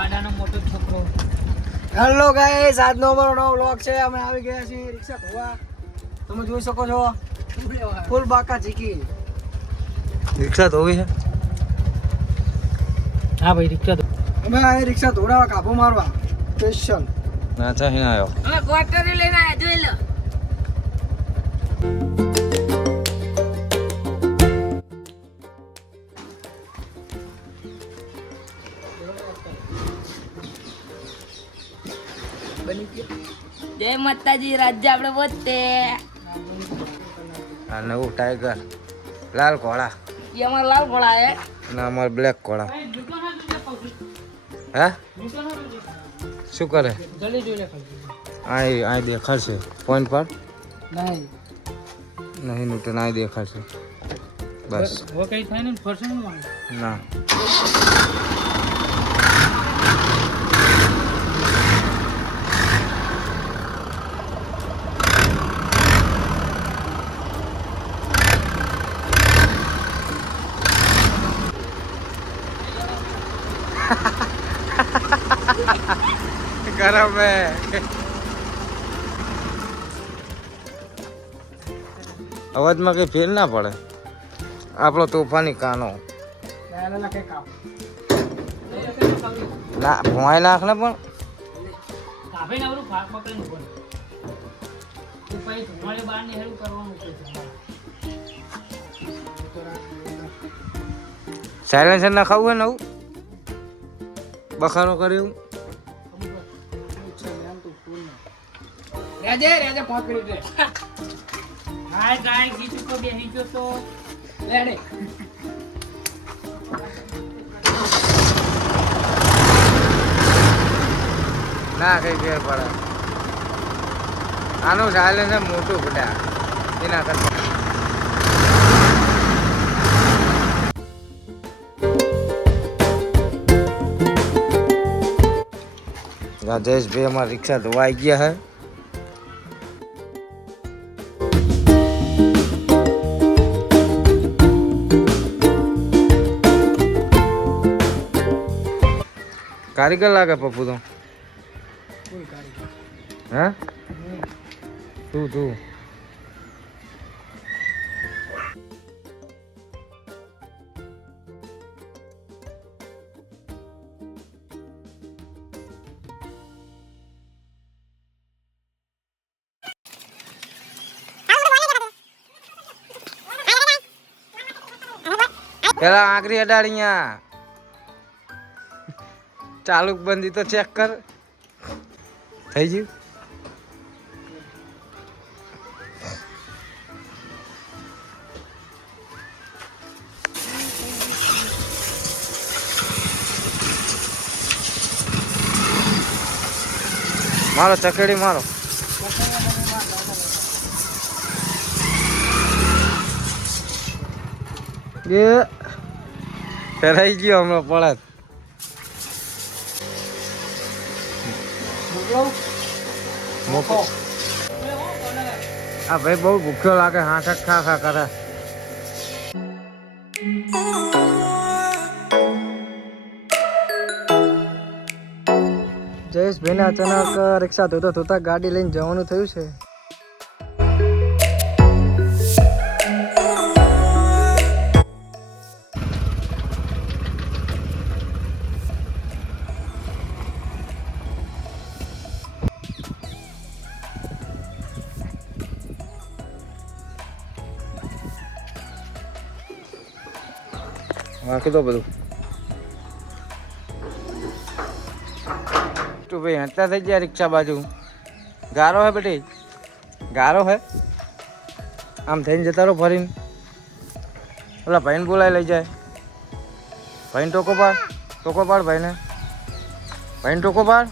ખાડાનો મોટો છોકરો. Hello guys, આજનો અમારો નવો વ્લોગ છે. અમે આવી ગયા છીએ રિક્ષા ધોવા. તમે જોઈ શકો છો ફૂલ બાકા ચીકી રિક્ષા ધોવી છે. હા ભાઈ રિક્ષા તો અમે આ રિક્ષા ધોડાવા કાપો મારવા સ્પેશિયલ. ના ચા હિના આવ્યો. અમે ક્વાર્ટર લઈને આયા જોઈ લો. જય માતાજી. રાજ્ય આપણે વધતે આ નવું ટાઈગર લાલ ઘોડા એ અમારા લાલ ઘોડા હે અને અમાર બ્લેક ઘોડા. હે શું કરે? જલ્દી જોઈ લે ખાલી. આ દેખાડશે પોઈન્ટ પર નહીં નહીં નૂટન આ દેખાડશે બસ. હવે કઈ થાય ને ફરશે ના ગરમ હે. અવાજમાં કઈ ફેર ના પડે. આપણો તોફાની કાનો ના ભોંય નાખ ને પણ કાપે ને આવરું ફાક પકડીને બોલ તો પછી ધુમાડે બહાર ને હેરું કરવાનું છે. સાયલેન્સર ના ખાવું હોય ને આવું બખારો કર્યો. રેજે પાંચ મિનિટ રે. હાય ગાય ગીત ઉપર બેસી ગયો તો રેડે. ના કઈ ફેર પડે. આનું સાયલેન્સર મોટું ફટા એના કરતા. રાજેશભાઈ અમારા રિક્ષા ધોવાઈ ગયા હે. કારીગર લાગે પપ્પુ તો. હે તું પેલા આંકરી અડાડીયા ચાલુ બંધી તો ચેક કર. થઈ ગયું. મારો ચકેડી મારો. એ ફેરાઈ ગયો હમણાં પડત. આ ભાઈ બહુ ભૂખ્યો લાગે. હાથ ખા કરે. જયેશભાઈને અચાનક રિક્ષા ધોતા ગાડી લઈને જવાનું થયું છે. નાખી દો બધું. તું ભાઈ હંતા થઈ ગયા રિક્ષા બાજુ. ગારો હે બેટી ગારો હે. આમ થઈને જતા રહો ફરીને. ઓલા ભાઈને બોલાય લઈ જાય. ભાઈને ટોકો પાડ ભાઈને. ભાઈને ટોકો પાડ.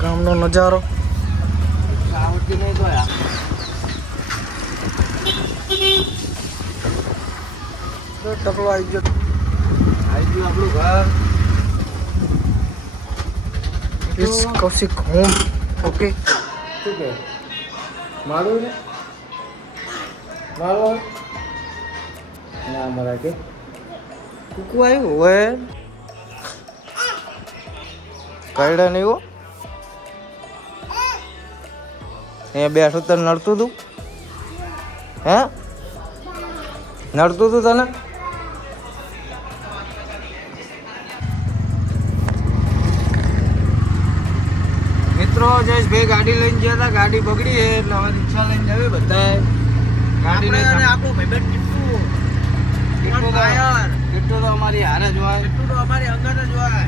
ગામનો નજારો ટકલો આવી ગયો. આવી ગયું આપણું ઘર. It's Kaushik home. ઓકે શું કે મારું છે મારું ના મારા કે કુકુ આવ્યું હોય કઈડા નહીં હો અહીંયા બેઠું તને નડતું હતું હે નડતું હતું તને મિત્રો જયેશભાઈ ગાડી લઈને ગયા હતા ગાડી બગડી છે એટલે હવે રિક્ષા લઈને જવી બધા ગાડી આપણો ભાઈબંધ કેટલું તો અમારી હારે જ હોય કેટલું તો અમારી અંગત જ હોય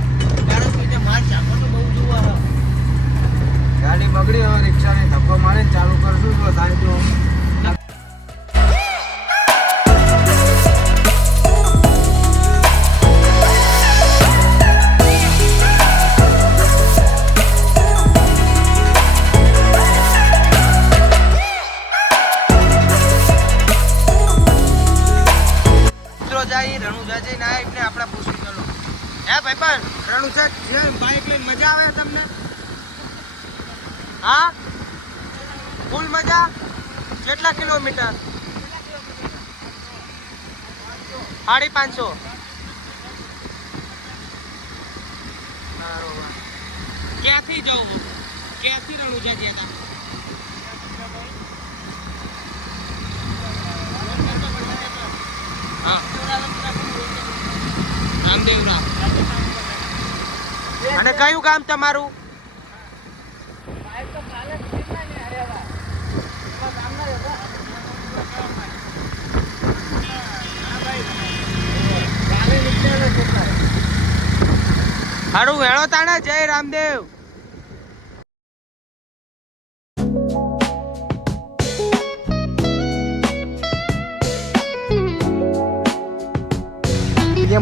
ગાડી બગડી હવે રિક્ષાને ધક્કો મારે ચાલુ કરશું તો થાય તો રણુજા જઈને આવીને આપણે પૂછી ચલો હે ભાઈ પણ રણુજા જે બાઇક લઈને મજા આવે તમને હા ફૂલ મજા કેટલા કિલોમીટર 550 ક્યાંથી જવું ક્યાંથી રણુજા ગયા હતા રામદેવરામ અને કયું ગામ તમારું હારું હેળો તાણા Jai Ramdev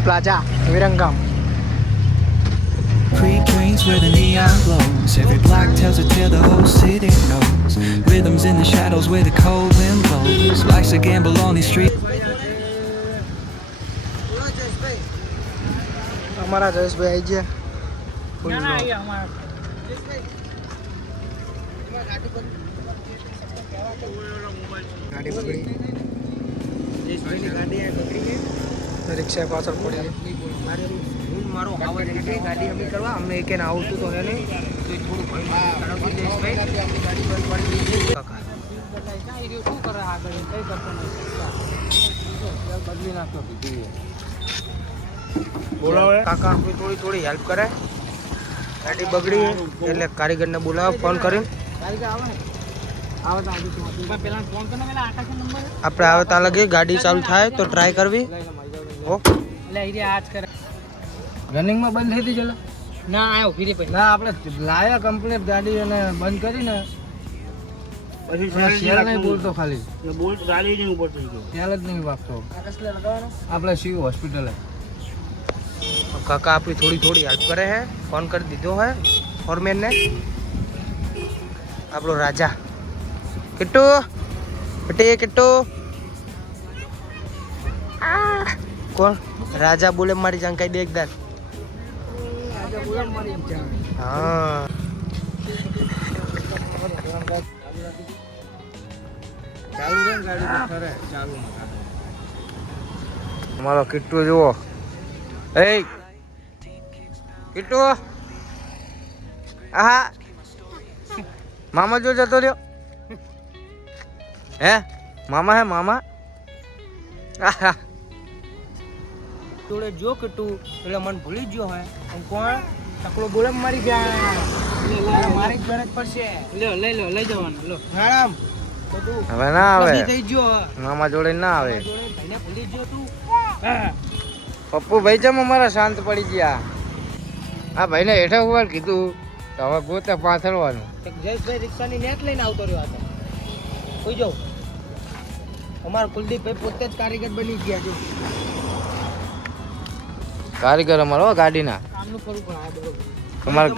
plaza Viramgam Creek rings where the neon glows. Every block tells a tale the whole city knows. Rhythms in the shadows where the cold wind blows. Life's a gamble on these streets. અમારા જયેશભાઈ આવી ગયા ના ના અહીંયા અમારા ગાડી બગડી જયેશભાઈની ગાડી બગડી ગઈ રિક્ષા પાછળ પડી મારો આવાજ નીકળી ગાડી અમે કરવા અમને એક આવતું તો એને થોડું જયેશભાઈ ગાડી બંધ પડી ગઈ શું કરે આગળ કઈ કરતો નથી બદલી નાખો બોલાવે કાકા થોડી હેલ્પ કરે ગાડી બગડી એટલે કારીગરને બોલાવે ફોન કરીને પેલા ફોન કરને પેલા આકાશ નંબર આપણે આવે ત્યાં લગી ગાડી ચાલુ થાય તો ટ્રાય કરવી ઓ એટલે એ આજ કરે રનિંગમાં બંધ થઈ હતી ચલો ના આયો ફીરે પછી ના આપણે લાયા કમ્પ્લીટ ગાડી અને બંધ કરીને પછી શેર નહીં બોલતો ખાલી બોલ્ટ ગાડી જ ઉપર થઈ ગયો તેલ જ નહીં વાગતો આપણે શિવ હોસ્પિટલ કાકા આપણી થોડી હેલ્પ કરે છે ફોન કરી દીધો હે ફોરમેન ને આપણો રાજા કિટ્ટુ બેટે કિટ્ટુ કોણ રાજા બોલે મારી જાન કઈ દે એકદાર હા ચાલુ રે ગાડી તો ફરે ચાલુ અમારો કિટ્ટુ જુઓ એ કિટ્ટુ આહા મામા જો જતો રહ્યો હે મામા હે મામા આહા જોડે જો કિટ્ટુ એટલે મને ભૂલી ગયો હે કોણ ટકલો બોલે મારી ગયા મારી ગરજ પડશે લઈ જવાનું લો મેડમ હવે ના આવે થઈ ગયો મામા જોડે ના આવે ભાઈને ભૂલી ગયો તું પપ્પુ ભાઈ જમ અમારા શાંત પડી ગયા આ ભાઈને હેઠે ઉભા કીધું તો હવે ગોતે પાથરવાનું જયેશભાઈ રિક્ષાની નેટ લઈને આવતો રહ્યો હતો કોઈ જાઉં અમારા કુલદીપભાઈ પોતે જ કારીગર બની ગયા છે કારીગર અમારો ગાડીના કામનું કરવું પણ આ બરોબર તમારે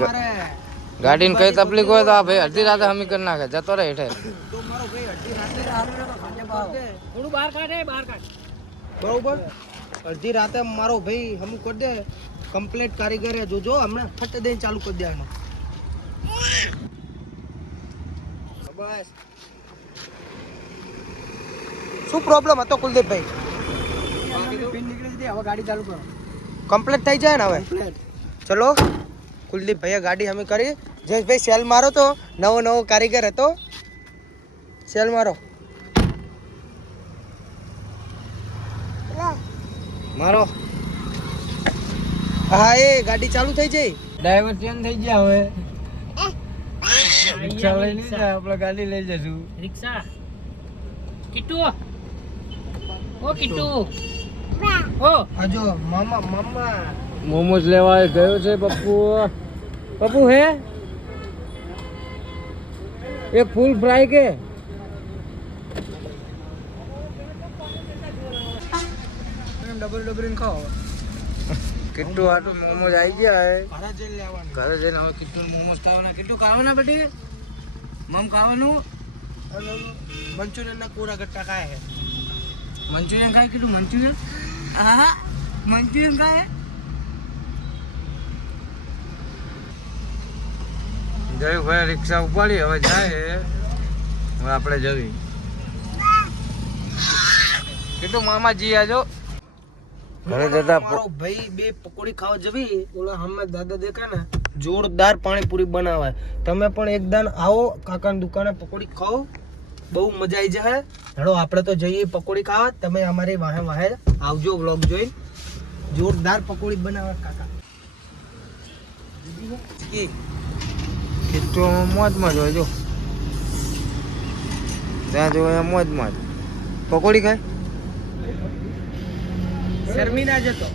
ગાડીને કઈ તકલીફ હોય તો આ ભાઈ અડધી રાતે હમી કરી નાખે જતો રહે હેઠે તો મારો ભાઈ અડધી રાતે થોડું બહાર કાઢ બરોબર અડધી રાતે મારો ભાઈ હમું કરી દે કમ્પ્લીટ કારીગરે જોજો હમણાં ફટ દઈને ચાલુ કરી દેવાનો બસ શું પ્રોબ્લેમ હતો કુલદીપભાઈ? પિન નીકળી હતી, હવે ગાડી ચાલુ કરો. કમ્પ્લીટ થઈ જાય ને હવે? પ્લેટ. ચલો કુલદીપભાઈએ ગાડી અમે કરી. જયેશભાઈ સેલ મારો તો, નવો કારીગર હતો. સેલ મારો મારો. હા એ ગાડી ચાલુ થઈ જાય. ડ્રાઈવર ચેન્જ થઈ ગયા હવે. રિક્ષા લઈ નહીં જાય, આપણે ગાડી લઈ જશું. રિક્ષા કિટ્ટુ ઓ કિટ્ટુ ઓ આજો મામા મોમોસ લેવા ગયો છે પપ્પુ. પપ્પુ હે એક ફૂલ ફ્રાય કે ડબલ ખાઓ. કિટ્ટુ આટલું મોમોજ આવી ગયા હે. ઘરે જઈને લેવાનું. ઘરે જઈને હવે કિટ્ટુ મોમોસ ખાવાના. કિટ્ટુ ખાવાના બેટી? મમ ખાવાનું? મંચુરિયન ના કોરા ગટ્ટા ખાય હે. મંચુરિયન ખાય કિટ્ટુ? મંચુરિયન? હા મંચુરિયન ખાય. જયુભાઈ રિક્ષા ઉપાડી હવે જાય. હવે આપણે જવી. કિટ્ટુ મામાજી આજો. ઘરે જતા મારો ભાઈ બે પકોડી ખાવા જવી. ઓલા હમે દાદા દેખાય ને, જોરદાર પાણીપુરી બનાવે. તમે પણ એકદમ આવો કાકાની દુકાને પકોડી ખાઓ, બહુ મજા આવી જાય. હેડો આપણે તો જઈએ પકોડી ખાવા. તમે અમારી વાહે વાહે આવજો વ્લોગ જોઈ. જોરદાર પકોડી બનાવે કાકા. કિટ્ટુ મોજમાં જ હોય. જો ત્યાં જો મોજમાં જ પકોડી ખાય. શરમી ના જતો.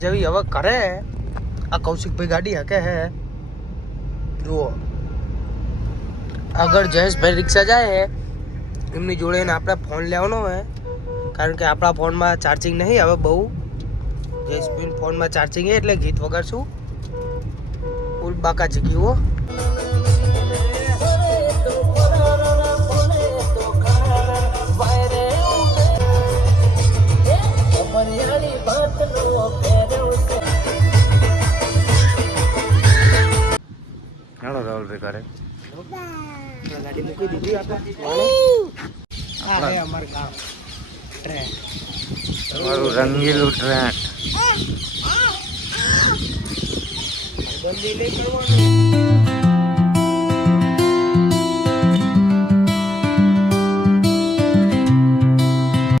જવી હવે કરે. આ કૌશિકભાઈ ગાડી હકે હે. જુઓ આગળ જયેશભાઈ રિક્ષા જાય હે, એમની જોડે એને આપણે ફોન લેવાનો હોય, કારણ કે આપણા ફોનમાં ચાર્જિંગ નહીં હવે બહુ. જયેશભાઈ ફોનમાં ચાર્જિંગ હે એટલે ગીત વગાડશું. ફૂલ બાકા ચીકી હો. હેડો રાહુલભાઈ કરે. ગાડી મૂકી દીધી આપણે. આ હે અમાર ગામ ટ્રેન. તમારું રંગીલું ટ્રેન. જલ્દી લઈ કરવાનું.